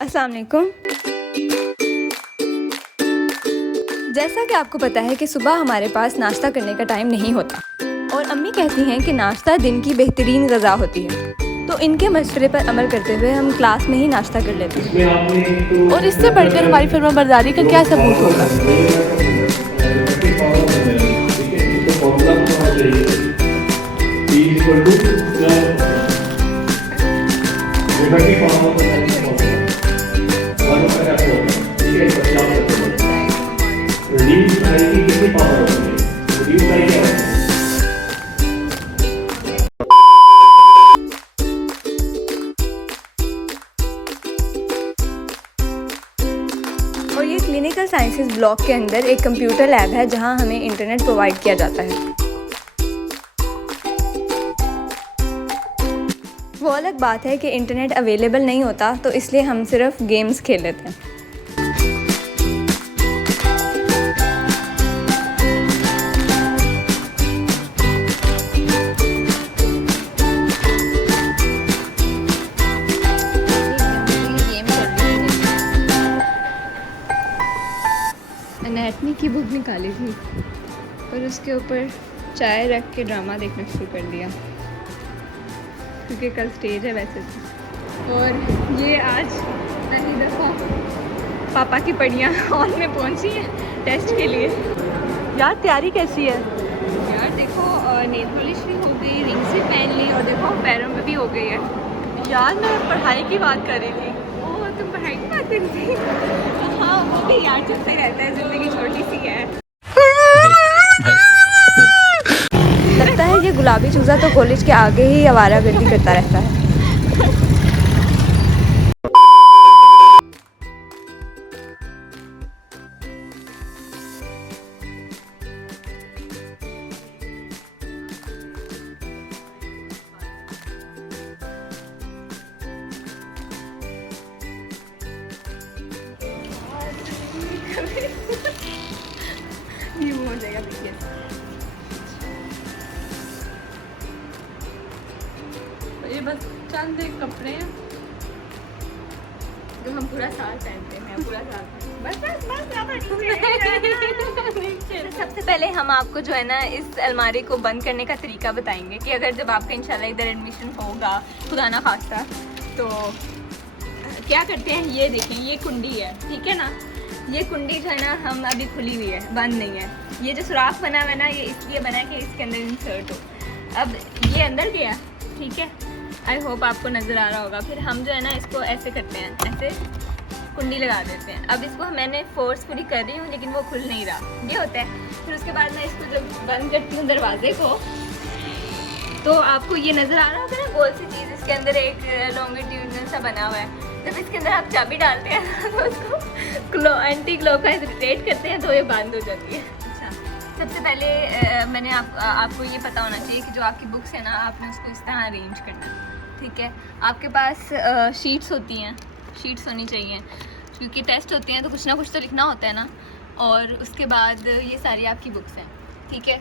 अस्सलाम वालेकुम। जैसा कि आपको पता है कि सुबह हमारे पास नाश्ता करने का टाइम नहीं होता और अम्मी कहती हैं कि नाश्ता दिन की बेहतरीन ग़ज़ा होती है। तो इनके मशवरे पर अमल करते हुए हम क्लास में ही नाश्ता कर लेते हैं। और इससे बढ़कर हमारी फर्माबरदारी का क्या सबूत होगा। और ये क्लिनिकल साइंसेज ब्लॉक के अंदर एक कंप्यूटर लैब है जहां हमें इंटरनेट प्रोवाइड किया जाता है। वो अलग बात है कि इंटरनेट अवेलेबल नहीं होता तो इसलिए हम सिर्फ गेम्स खेल लेते हैं। एनाटमी की बुक निकाली थी और उसके ऊपर चाय रख के ड्रामा देखना शुरू कर दिया क्योंकि कल स्टेज है वैसे तो। और ये आज पहली दफ़ा पापा की पढ़ियाँ हॉल में पहुँची हैं टेस्ट के लिए। यार तैयारी कैसी है? यार देखो नेल पॉलिश भी हो गई, रिंग्स भी पहन ली और देखो पैरों में भी हो गई है। यार मैं पढ़ाई की बात कर रही थी। ओह तुम पढ़ाई की बात कर रही थी? हाँ वो भी यार चलते रहता है, ज़िंदगी छोटी सी है। लगता है ये गुलाबी चूज़ा तो कॉलेज के आगे ही आवारागर्दी करता रहता है। ये हो जाएगा देखिए। ये बस चंद एक कपड़े हैं जो हम पूरा साल पहनते हैं, पूरा साल बस तो सबसे पहले हम आपको जो है ना इस अलमारी को बंद करने का तरीका बताएंगे कि अगर जब आपका इंशाल्लाह इधर एडमिशन होगा खुदा ना खास्ता तो क्या करते हैं। ये देखिए ये कुंडी है, ठीक है ना। ये कुंडी जो है ना हम अभी खुली हुई है, बंद नहीं है। ये जो सुराख बना हुआ ना ये इसलिए बना है कि इसके अंदर इंसर्ट हो। अब ये अंदर गया, ठीक है, आई होप आपको नज़र आ रहा होगा। फिर हम जो है ना इसको ऐसे करते हैं, ऐसे कुंडी लगा देते हैं। अब इसको मैंने फोर्सफुली कर रही हूँ लेकिन वो खुल नहीं रहा, ये होता है। फिर उसके बाद मैं इसको जब बंद करती हूँ दरवाजे को तो आपको ये नज़र आ रहा होगा ना गोल सी चीज़, इसके अंदर एक लॉन्गिट्यूडनल सा बना हुआ है। जब इसके अंदर आप चाबी डालते हैं तो उसको एंटी क्लॉकवाइज रोटेट करते हैं तो ये बंद हो जाती है। अच्छा, सबसे पहले मैंने आपको ये पता होना चाहिए कि जो आपकी बुक्स है ना आपने उसको इस तरह अरेंज करना है, ठीक है। आपके पास शीट्स होती हैं, शीट्स होनी चाहिए क्योंकि टेस्ट होते हैं तो कुछ ना कुछ तो लिखना होता है ना। और उसके बाद ये सारी आपकी बुक्स हैं, ठीक है।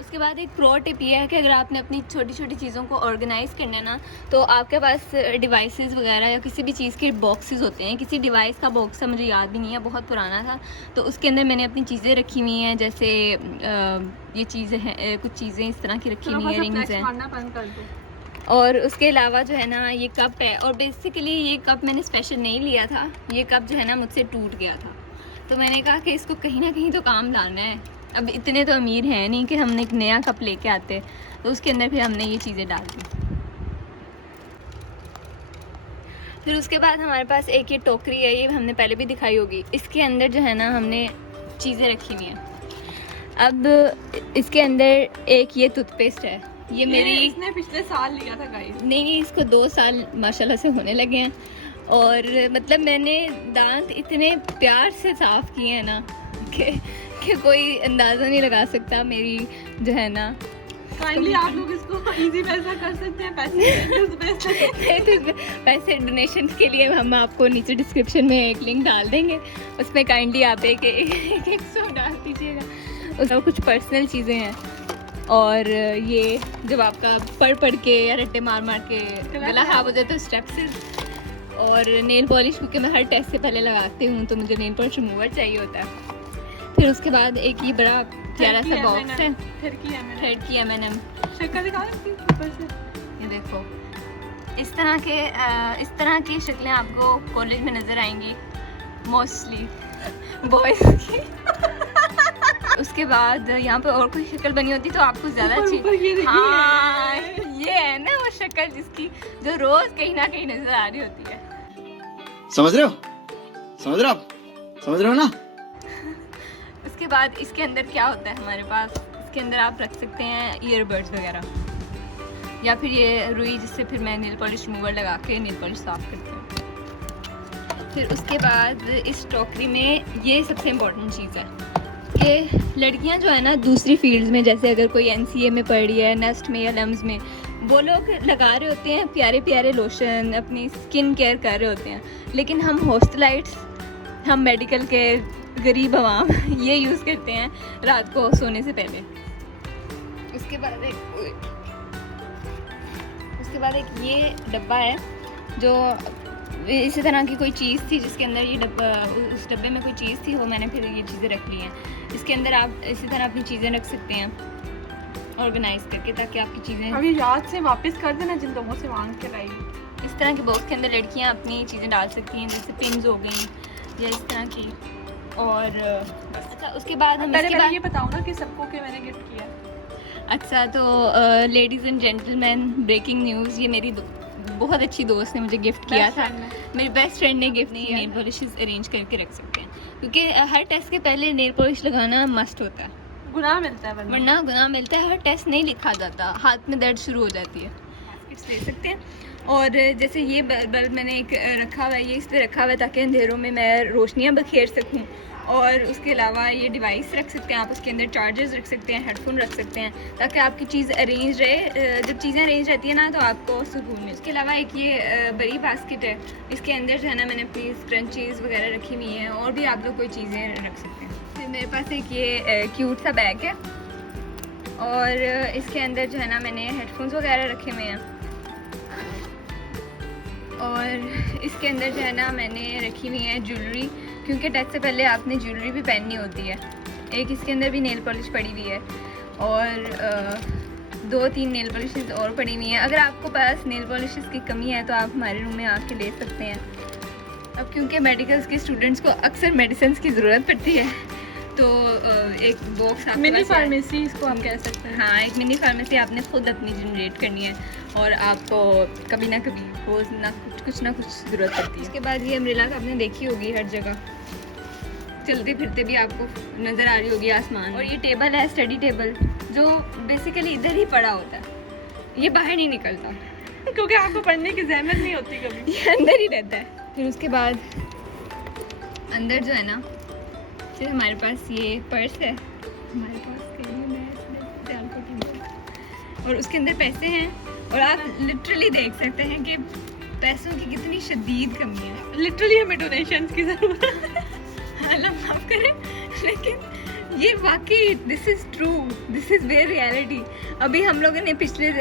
उसके बाद एक प्रो टिप ये है कि अगर आपने अपनी छोटी छोटी चीज़ों को ऑर्गेनाइज़ करना है ना तो आपके पास डिवाइसेस वगैरह या किसी भी चीज़ के बॉक्सेस होते हैं। किसी डिवाइस का बॉक्स है, मुझे याद भी नहीं है, बहुत पुराना था, तो उसके अंदर मैंने अपनी चीज़ें रखी हुई हैं। जैसे ये चीज़ें हैं, कुछ चीज़ें इस तरह की रखी हुई हैं, रिंग्स हैं। और उसके अलावा जो है ना ये कप है। और बेसिकली ये कप मैंने स्पेशल नहीं लिया था, ये कप जो है ना मुझसे टूट गया था तो मैंने कहा कि इसको कहीं ना कहीं तो काम लाना है। अब इतने तो अमीर हैं नहीं कि हमने एक नया कप लेके आते, तो उसके अंदर फिर हमने ये चीज़ें डाल दी। फिर उसके बाद हमारे पास एक ये टोकरी है, ये हमने पहले भी दिखाई होगी। इसके अंदर जो है ना हमने चीज़ें रखी हुई हैं। अब इसके अंदर एक ये टूथपेस्ट है, ये मेरी इसने पिछले साल लिया था गाइस। नहीं, इसको 2 साल माशाल्लाह से होने लगे हैं। और मतलब मैंने दांत इतने प्यार से साफ़ किए हैं ना कि कोई अंदाज़ा नहीं लगा सकता मेरी जो है ना। काइंडली आप लोग इसको इजी पैसा कर सकते हैं, पैसे डोनेशन के लिए हम आपको नीचे डिस्क्रिप्शन में एक लिंक डाल देंगे, उसमें काइंडली आप एक सौ डाल दीजिएगा। उसमें कुछ पर्सनल चीज़ें हैं और ये जब आपका पढ़ के या रट्टे मार के गला खराब हो जाए तो स्टेप्सिल और नेल पॉलिश क्योंकि मैं हर टेस्ट से पहले लगाती हूँ तो मुझे नेल पॉलिश रिमूवर चाहिए होता है। फिर उसके बाद एक ये बड़ा प्यारा सा बॉक्स है, थ्रेड की M&M। शक्ल दिखाओ इसकी ऊपर से। ये देखो इस तरह की शक्लें आपको कॉलेज में नज़र आएंगी मोस्टली बॉयज़ की। उसके बाद यहाँ पे और कोई शक्ल बनी होती तो आपको ज़्यादा अच्छी, हाँ ये है ना वो शक्ल जिसकी जो रोज़ कहीं ना कहीं नज़र आ रही होती है। समझ रहे हो? समझ रहे हो आप? समझ रहे हो ना? उसके बाद इसके अंदर क्या होता है हमारे पास, इसके अंदर आप रख सकते हैं ईयरबड्स वगैरह, या फिर ये रुई जिससे फिर मैं नेल पॉलिश रिमूवर लगा के नेल पॉलिश साफ़ करती हूँ। फिर उसके बाद इस टोकरी में ये सबसे इम्पोर्टेंट चीज़ है कि लड़कियां जो है ना दूसरी फील्ड्स में, जैसे अगर कोई NCA में पढ़ रही है, नेस्ट में या लम्स में, वो लोग लगा रहे होते हैं प्यारे प्यारे लोशन, अपनी स्किन केयर कर रहे होते हैं, लेकिन हम हॉस्टलाइट्स, हम मेडिकल के गरीब आवाम ये यूज़ करते हैं रात को सोने से पहले। उसके बाद एक ये डब्बा है जो इसी तरह की कोई चीज़ थी जिसके अंदर ये डब्बा, उस डब्बे में कोई चीज़ थी, वो मैंने फिर ये चीज़ें रख ली हैं। इसके अंदर आप इसी तरह अपनी चीज़ें रख सकते हैं ऑर्गेनाइज करके, ताकि आपकी चीज़ें अभी याद से वापस कर देना जिन लोगों से मांग के लाई। इस तरह के बॉक्स के अंदर लड़कियां अपनी चीज़ें डाल सकती हैं, जैसे पिन्स हो गई या इस तरह की। और अच्छा उसके बाद हम पहले ये बताओ ना कि सबको क्या मैंने गिफ्ट किया। अच्छा तो ladies and gentleman, breaking news, ये मेरी बहुत अच्छी दोस्त ने मुझे गिफ्ट किया था, मेरी बेस्ट फ्रेंड ने गिफ्ट किया। नेल पॉलिशेस अरेंज करके रख सकते हैं क्योंकि हर टेस्ट के पहले नेल पॉलिश लगाना मस्ट होता है, गुनाह मिलता है वरना गुनाह मिलता है। हर टेस्ट नहीं लिखा जाता, हाथ में दर्द शुरू हो जाती है। बास्केट्स ले सकते हैं। और जैसे ये बल्ब मैंने एक रखा हुआ है, ये इसलिए रखा हुआ है ताकि अंधेरों में मैं रोशनियाँ बखेर सकूँ। और उसके अलावा ये डिवाइस रख सकते हैं आप, उसके अंदर चार्जर्स रख सकते हैं, हेडफोन रख सकते हैं, ताकि आपकी चीज़ अरेंज रहे। जब चीज़ें अरेंज रहती है ना तो आपको सुकून मिले। इसके अलावा एक ये बड़ी बास्केट है, इसके अंदर जो है ना मैंने अपनी स्क्रंचीज़ वगैरह रखी हुई हैं, और भी आप लोग कोई चीज़ें रख सकते हैं। फिर मेरे पास एक ये क्यूट सा बैग है, और इसके अंदर जो है ना मैंने हेडफोन्स वगैरह रखे हुए हैं, और इसके अंदर जो है ना मैंने रखी हुई है ज्वेलरी, क्योंकि टेस्ट से पहले आपने ज्वेलरी भी पहननी होती है। एक इसके अंदर भी नेल पॉलिश पड़ी हुई है, और 2-3 नेल पॉलिशेस और पड़ी हुई हैं। अगर आपको पास नेल पॉलिशेस की कमी है तो आप हमारे रूम में आके ले सकते हैं। अब क्योंकि मेडिकल्स के स्टूडेंट्स को अक्सर मेडिसिन की ज़रूरत पड़ती है, तो एक बॉक्स मिनी फार्मेसी इसको हम कह सकते हैं। हाँ, एक मिनी फार्मेसी आपने खुद अपनी जनरेट करनी है, और आपको कभी ना कभी रोज़ कुछ ना कुछ ज़रूरत पड़ती है। उसके बाद ये अम्ब्रेला का आपने देखी होगी, हर जगह चलते फिरते भी आपको नज़र आ रही होगी आसमान। और ये टेबल है, स्टडी टेबल, जो बेसिकली इधर ही पड़ा होता है, ये बाहर नहीं निकलता क्योंकि आपको पढ़ने की जहमत नहीं होती कभी, ये अंदर ही रहता है। फिर उसके बाद अंदर जो है ना, फिर हमारे पास ये पर्स है, हमारे पास और उसके अंदर पैसे हैं, और आप लिटरली देख सकते हैं कि पैसों की कितनी शदीद कमी है। लिटरली हमें डोनेशंस की ज़रूरत है। अल्लाह माफ़ करें, लेकिन ये वाकई this is true, this is where reality. अभी हम लोगों ने पिछले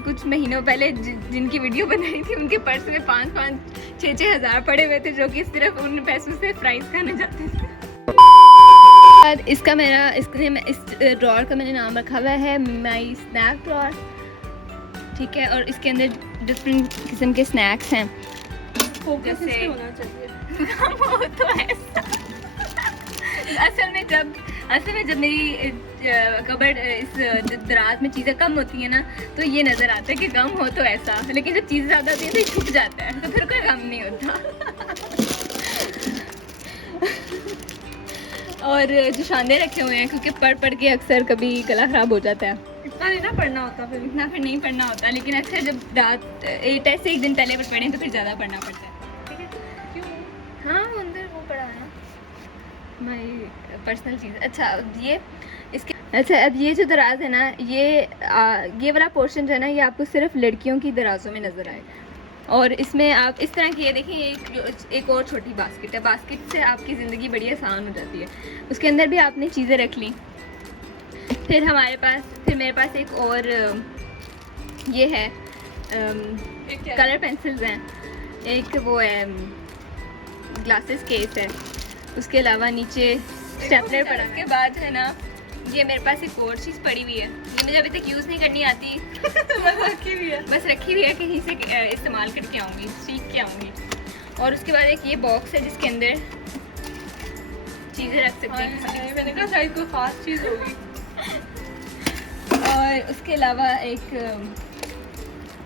कुछ महीनों पहले जिनकी वीडियो बनाई थी, उनके पर्स में 5-6 हज़ार पड़े हुए थे, जो कि सिर्फ उन पैसों से फ्राइज़ खाने जाते थे। इसका मेरा इस ड्रॉर का मैंने नाम रखा हुआ है माई स्नैक ड्रॉर, ठीक है। और इसके अंदर डिफरेंट किस्म के स्नैक्स हैं। फोकस इस पे होना चाहिए। वो तो ऐसा असल में जब मेरी कबर्ड इस दराज में चीज़ें कम होती हैं ना, तो ये नज़र आता है कि गम हो तो ऐसा, लेकिन जब चीज़ें ज़्यादा होती हैं तो ये छुप जाता है, तो फिर कोई गम नहीं होता। और जो शांदे रखे हुए हैं, क्योंकि पढ़ के अक्सर कभी गला ख़राब हो जाता है, इतना नहीं ना पढ़ना होता, फिर इतना फिर नहीं पढ़ना होता, लेकिन अक्सर जब टेस्ट से एक दिन पहले पढ़ें तो फिर ज़्यादा पढ़ना पड़ता है, ठीक है। क्यों? हाँ, अंदर वो पढ़ा है ना, माई पर्सनल चीज़। अच्छा, अब ये जो दराज है ना, ये वाला पोर्शन जो है ना, ये आपको सिर्फ लड़कियों की दराजों में नज़र आएगा। और इसमें आप इस तरह की, ये देखिए, एक और छोटी बास्केट है। बास्केट से आपकी ज़िंदगी बड़ी आसान हो जाती है। उसके अंदर भी आपने चीज़ें रख ली। फिर मेरे पास एक और ये है, कलर पेंसिल्स हैं, एक वो है ग्लासेस केस है, उसके अलावा नीचे स्टेपलर पड़ा। उसके बाद है ना ये मेरे पास एक और चीज़ पड़ी हुई है, ये मुझे अभी तक यूज़ नहीं करनी आती। बस रखी हुई है। बस रखी हुई है, कहीं से इस्तेमाल करके आऊँगी, सीख के आऊँगी। और उसके बाद एक ये बॉक्स है जिसके अंदर चीज़ें रख सकते हैं। मैंने कहा शायद कोई खास चीज़ होगी। और उसके अलावा एक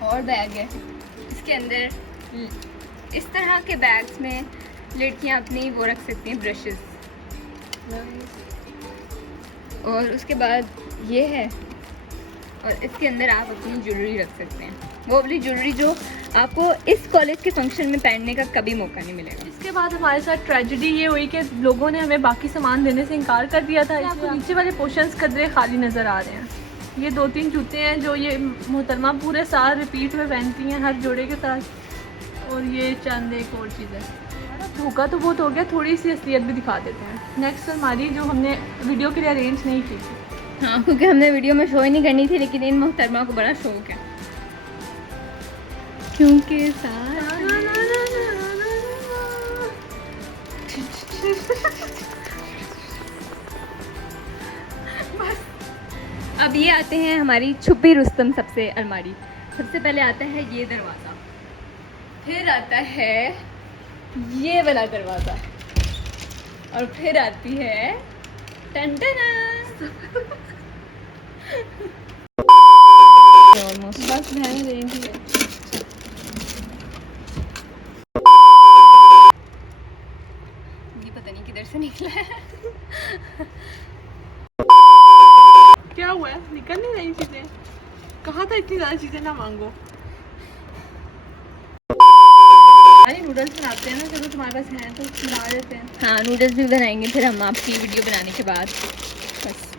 और बैग है, इसके अंदर इस तरह के बैग्स में लड़कियां अपनी वो रख सकती हैं, ब्रशेस। और उसके बाद ये है, और इसके अंदर आप अपनी ज्वेलरी रख सकते हैं, वो वाली ज्वेलरी जो आपको इस कॉलेज के फंक्शन में पहनने का कभी मौका नहीं मिलेगा। इसके बाद हमारे साथ ट्रेजेडी ये हुई कि लोगों ने हमें बाकी सामान देने से इनकार कर दिया था। आपको नीचे वाले पोर्शंस कदरे खाली नज़र आ रहे हैं। ये 2-3 जूते हैं जो ये मोहतरमा पूरे साल रिपीट में पहनती हैं हर जोड़े के साथ। और ये चंद एक और चीज़ है। धोखा तो बहुत हो गया, थोड़ी सी असलियत भी दिखा देते हैं। नेक्स्ट अलमारी जो हमने वीडियो के लिए अरेंज नहीं की थी। हाँ, क्योंकि हमने वीडियो में शो ही नहीं करनी थी, लेकिन इन मोहतरमा को बड़ा शौक है, क्योंकि अब ये आते हैं हमारी छुपी रुस्तम सबसे अलमारी। सबसे पहले आता है ये दरवाज़ा, फिर आता है ये वाला दरवाज़ा, और फिर आती है टंटना। बस रहने देंगे। ये पता नहीं किधर से निकला है। क्या हुआ है? निकल नहीं रही चीज़ें। कहा था इतनी ज़्यादा चीज़ें ना मांगो। अरे नूडल्स बनाते हैं ना, चलो तुम्हारे पास है तो बना देते हैं। हाँ, नूडल्स भी बनाएंगे फिर हम आपकी वीडियो बनाने के बाद। बस